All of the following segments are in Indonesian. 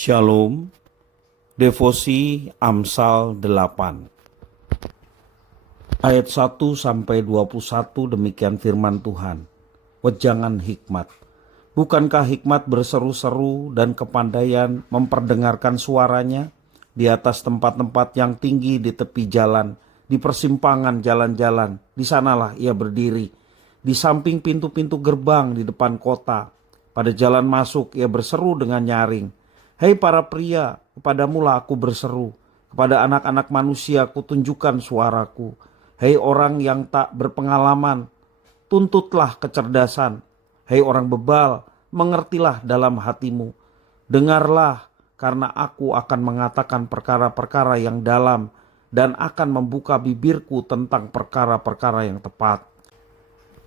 Shalom, Devosi Amsal 8 ayat 1-21 demikian firman Tuhan. Wejangan hikmat. Bukankah hikmat berseru-seru dan kepandaian memperdengarkan suaranya di atas tempat-tempat yang tinggi di tepi jalan, di persimpangan jalan-jalan, di sanalah ia berdiri, di samping pintu-pintu gerbang di depan kota. Pada jalan masuk ia berseru dengan nyaring. Hei para pria, kepadamulah aku berseru, kepada anak-anak manusia kutunjukkan suaraku. Hei orang yang tak berpengalaman, tuntutlah kecerdasan. Hei orang bebal, mengertilah dalam hatimu. Dengarlah, karena aku akan mengatakan perkara-perkara yang dalam dan akan membuka bibirku tentang perkara-perkara yang tepat.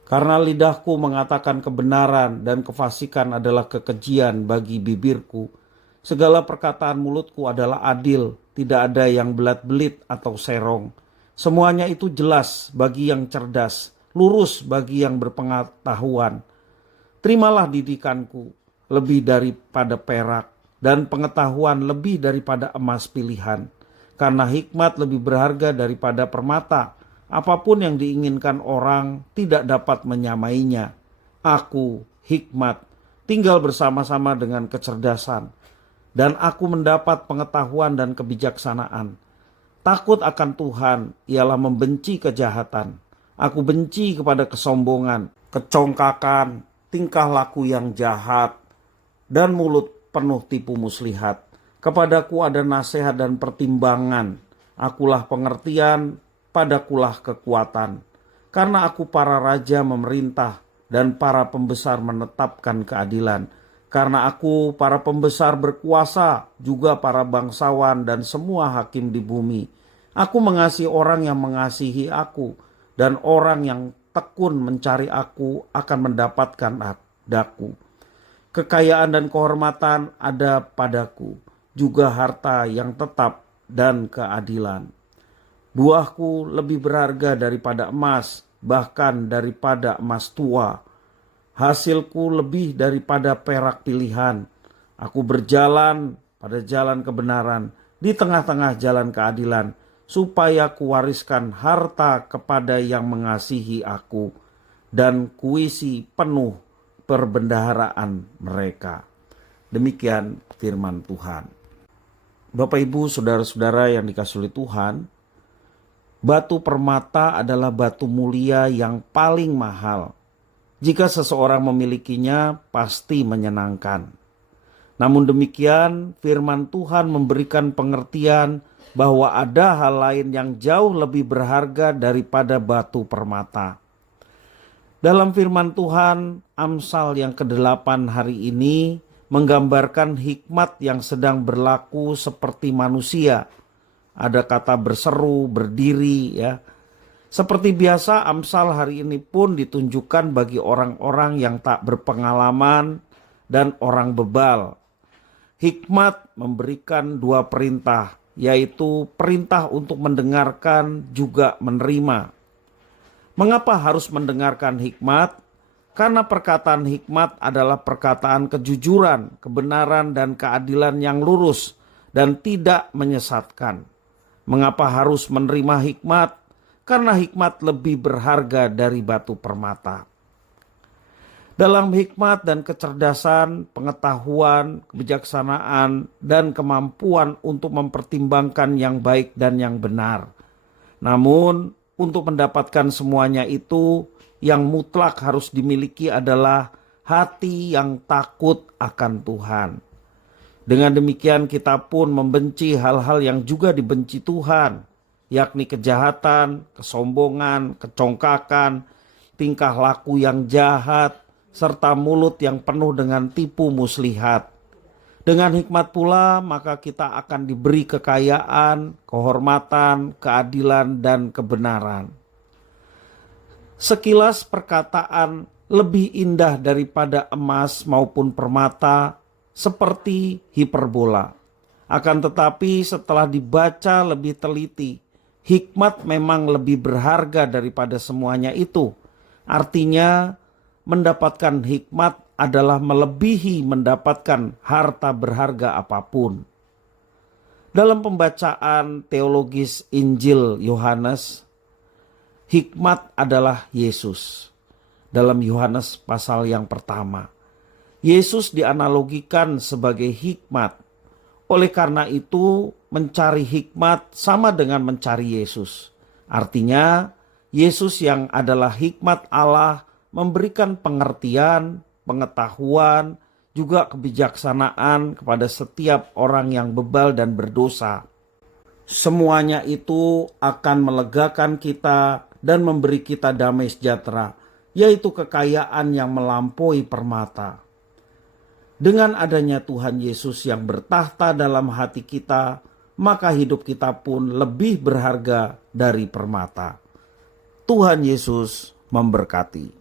Karena lidahku mengatakan kebenaran dan kefasikan adalah kekejian bagi bibirku. Segala perkataan mulutku adalah adil, tidak ada yang belat-belit atau serong. Semuanya itu jelas bagi yang cerdas, lurus bagi yang berpengetahuan. Terimalah didikanku lebih daripada perak, dan pengetahuan lebih daripada emas pilihan. Karena hikmat lebih berharga daripada permata, apapun yang diinginkan orang tidak dapat menyamainya. Aku, hikmat, tinggal bersama-sama dengan kecerdasan, dan aku mendapat pengetahuan dan kebijaksanaan. Takut akan Tuhan ialah membenci kejahatan. Aku benci kepada kesombongan, kecongkakan, tingkah laku yang jahat, dan mulut penuh tipu muslihat. Kepadaku ada nasihat dan pertimbangan. Akulah pengertian, padakulah kekuatan. Karena aku para raja memerintah, dan para pembesar menetapkan keadilan. Karena aku para pembesar berkuasa, juga para bangsawan dan semua hakim di bumi. Aku mengasihi orang yang mengasihi aku, dan orang yang tekun mencari aku akan mendapatkan daku. Kekayaan dan kehormatan ada padaku, juga harta yang tetap dan keadilan. Buahku lebih berharga daripada emas, bahkan daripada emas tua. Hasilku lebih daripada perak pilihan. Aku berjalan pada jalan kebenaran, di tengah-tengah jalan keadilan, supaya kuwariskan harta kepada yang mengasihi aku, dan kuisi penuh perbendaharaan mereka. Demikian firman Tuhan. Bapak Ibu, saudara-saudara yang dikasihi oleh Tuhan, batu permata adalah batu mulia yang paling mahal. Jika seseorang memilikinya, pasti menyenangkan. Namun demikian, firman Tuhan memberikan pengertian bahwa ada hal lain yang jauh lebih berharga daripada batu permata. Dalam firman Tuhan, Amsal yang ke-8 hari ini menggambarkan hikmat yang sedang berlaku seperti manusia. Ada kata berseru, berdiri, ya. Seperti biasa, Amsal hari ini pun ditunjukkan bagi orang-orang yang tak berpengalaman dan orang bebal. Hikmat memberikan dua perintah, yaitu perintah untuk mendengarkan juga menerima. Mengapa harus mendengarkan hikmat? Karena perkataan hikmat adalah perkataan kejujuran, kebenaran, dan keadilan yang lurus dan tidak menyesatkan. Mengapa harus menerima hikmat? Karena hikmat lebih berharga dari batu permata. Dalam hikmat dan kecerdasan, pengetahuan, kebijaksanaan, dan kemampuan untuk mempertimbangkan yang baik dan yang benar. Namun, untuk mendapatkan semuanya itu, yang mutlak harus dimiliki adalah hati yang takut akan Tuhan. Dengan demikian kita pun membenci hal-hal yang juga dibenci Tuhan, yakni kejahatan, kesombongan, kecongkakan, tingkah laku yang jahat, serta mulut yang penuh dengan tipu muslihat. Dengan hikmat pula maka kita akan diberi kekayaan, kehormatan, keadilan, dan kebenaran. Sekilas perkataan lebih indah daripada emas maupun permata, seperti hiperbola. Akan tetapi setelah dibaca lebih teliti, hikmat memang lebih berharga daripada semuanya itu. Artinya mendapatkan hikmat adalah melebihi mendapatkan harta berharga apapun. Dalam pembacaan teologis Injil Yohanes, hikmat adalah Yesus. Dalam Yohanes pasal yang pertama, Yesus dianalogikan sebagai hikmat. Oleh karena itu, mencari hikmat sama dengan mencari Yesus. Artinya, Yesus yang adalah hikmat Allah memberikan pengertian, pengetahuan, juga kebijaksanaan kepada setiap orang yang bebal dan berdosa. Semuanya itu akan melegakan kita dan memberi kita damai sejahtera, yaitu kekayaan yang melampaui permata. Dengan adanya Tuhan Yesus yang bertahta dalam hati kita, maka hidup kita pun lebih berharga dari permata. Tuhan Yesus memberkati.